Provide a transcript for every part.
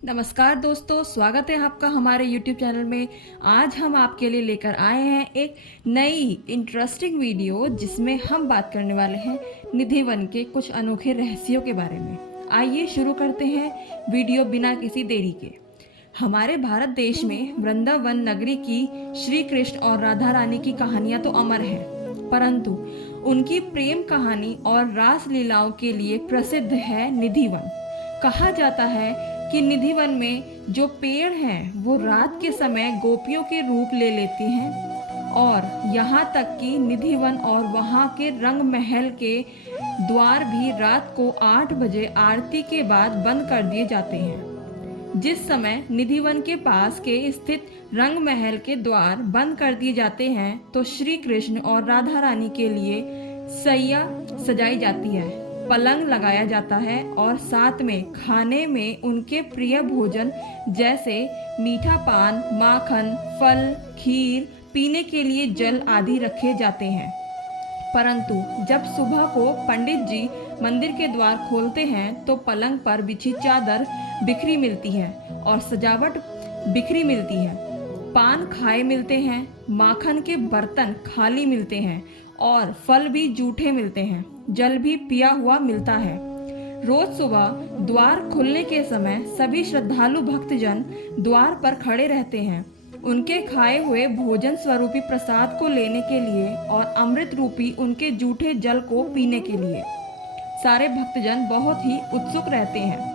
नमस्कार दोस्तों, स्वागत है आपका हमारे YouTube चैनल में। आज हम आपके लिए लेकर आए हैं एक नई इंटरेस्टिंग वीडियो जिसमें हम बात करने वाले हैं निधि वन के कुछ अनोखे रहस्यों के बारे में। आइए शुरू करते हैं वीडियो बिना किसी देरी के। हमारे भारत देश में वृंदावन नगरी की श्री कृष्ण और राधा रानी की कहानियां तो अमर हैं, परंतु उनकी प्रेम कहानी और रास लीलाओं के लिए प्रसिद्ध है निधि वन। कहा जाता है कि निधि वन में जो पेड़ हैं वो रात के समय गोपियों के रूप ले लेती हैं, और यहाँ तक कि निधि वन और वहाँ के रंग महल के द्वार भी रात को 8 बजे आरती के बाद बंद कर दिए जाते हैं। जिस समय निधि वन के पास के स्थित रंग महल के द्वार बंद कर दिए जाते हैं तो श्री कृष्ण और राधा रानी के लिए सैया सजाई जाती है, पलंग लगाया जाता है और साथ में खाने में उनके प्रिय भोजन जैसे मीठा पान, माखन, फल, खीर, पीने के लिए जल आदि रखे जाते हैं। परंतु जब सुबह को पंडित जी मंदिर के द्वार खोलते हैं तो पलंग पर बिछी चादर बिखरी मिलती है और सजावट बिखरी मिलती है। पान खाए मिलते हैं, माखन के बर्तन खाली मिलते हैं और फल भी जूठे मिलते हैं, जल भी पिया हुआ मिलता है। रोज सुबह द्वार खुलने के समय सभी श्रद्धालु भक्तजन द्वार पर खड़े रहते हैं, उनके खाए हुए भोजन स्वरूपी प्रसाद को लेने के लिए और अमृत रूपी उनके जूठे जल को पीने के लिए। सारे भक्तजन बहुत ही उत्सुक रहते हैं।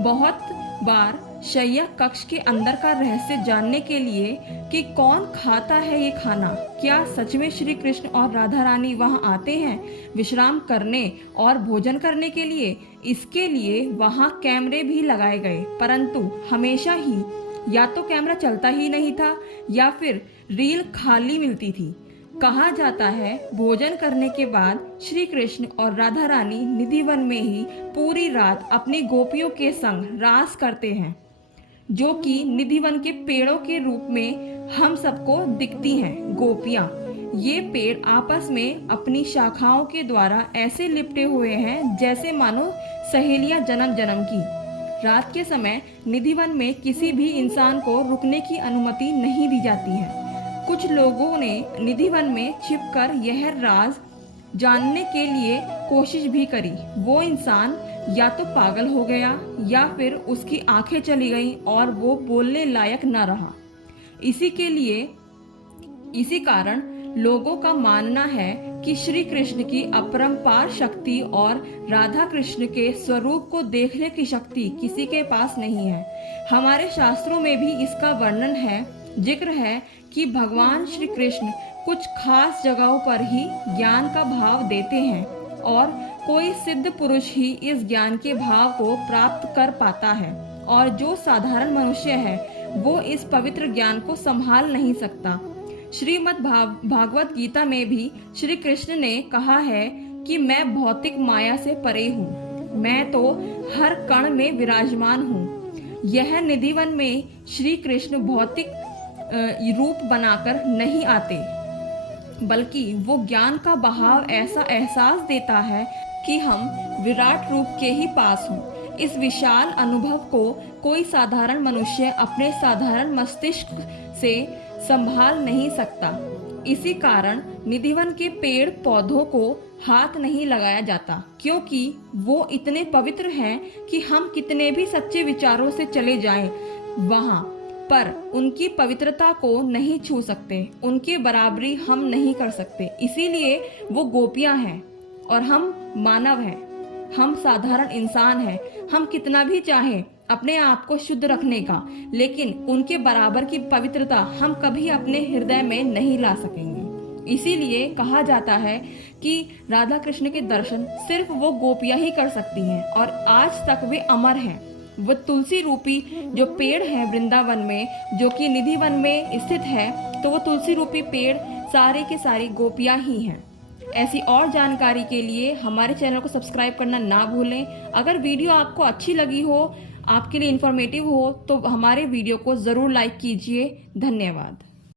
बहुत बार शैया कक्ष के अंदर का रहस्य जानने के लिए कि कौन खाता है ये खाना, क्या सच में श्री कृष्ण और राधा रानी वहाँ आते हैं विश्राम करने और भोजन करने के लिए, इसके लिए वहाँ कैमरे भी लगाए गए, परंतु हमेशा ही या तो कैमरा चलता ही नहीं था या फिर रील खाली मिलती थी। कहा जाता है भोजन करने के बाद श्री कृष्ण और राधा रानी निधि वन में ही पूरी रात अपनी गोपियों के संग रास करते हैं, जो कि निधि वन के पेड़ों के रूप में हम सबको दिखती हैं। गोपियाँ ये पेड़ आपस में अपनी शाखाओं के द्वारा ऐसे लिपटे हुए हैं जैसे मानो सहेलियां जन्म जन्म की। रात के समय निधि वन में किसी भी इंसान को रुकने की अनुमति नहीं दी जाती है। कुछ लोगों ने निधि वन में छिपकर यह राज जानने के लिए कोशिश भी करी। वो इंसान या तो पागल हो गया या फिर उसकी आंखें चली गईं और वो बोलने लायक न रहा। इसी कारण लोगों का मानना है कि श्री कृष्ण की अपरंपार शक्ति और राधा कृष्ण के स्वरूप को देखने की शक्ति किसी के पास नहीं है। हमारे शास्त्रों में भी इसका वर्णन है, जिक्र है कि भगवान श्री कृष्ण कुछ खास जगहों पर ही ज्ञान का भाव देते हैं और कोई सिद्ध पुरुष ही इस ज्ञान के भाव को प्राप्त कर पाता है, और जो साधारण मनुष्य है वो इस पवित्र ज्ञान को संभाल नहीं सकता। श्रीमद् भागवत गीता में भी श्री कृष्ण ने कहा है कि मैं भौतिक माया से परे हूँ, मैं तो हर कण में विराजमान हूँ। यह निधि वन में श्री कृष्ण भौतिक रूप बनाकर नहीं आते, बल्कि वो ज्ञान का बहाव ऐसा एहसास देता है कि हम विराट रूप के ही पास हों। इस विशाल अनुभव को कोई साधारण मनुष्य अपने साधारण मस्तिष्क से संभाल नहीं सकता। इसी कारण निधि वन के पेड़ पौधों को हाथ नहीं लगाया जाता, क्योंकि वो इतने पवित्र हैं कि हम कितने भी सच्चे विचारों से चले जाएं वहाँ पर उनकी पवित्रता को नहीं छू सकते, उनके बराबरी हम नहीं कर सकते। इसीलिए वो गोपियाँ हैं और हम मानव हैं, हम साधारण इंसान हैं। हम कितना भी चाहें अपने आप को शुद्ध रखने का, लेकिन उनके बराबर की पवित्रता हम कभी अपने हृदय में नहीं ला सकेंगे। इसीलिए कहा जाता है कि राधा कृष्ण के दर्शन सिर्फ वो गोपियाँ ही कर सकती हैं और आज तक वे अमर हैं। वो तुलसी रूपी जो पेड़ है वृंदावन में, जो कि निधि वन में स्थित है, तो वो तुलसी रूपी पेड़ सारे के सारी गोपियाँ ही हैं। ऐसी और जानकारी के लिए हमारे चैनल को सब्सक्राइब करना ना भूलें। अगर वीडियो आपको अच्छी लगी हो, आपके लिए इन्फॉर्मेटिव हो, तो हमारे वीडियो को ज़रूर लाइक कीजिए। धन्यवाद।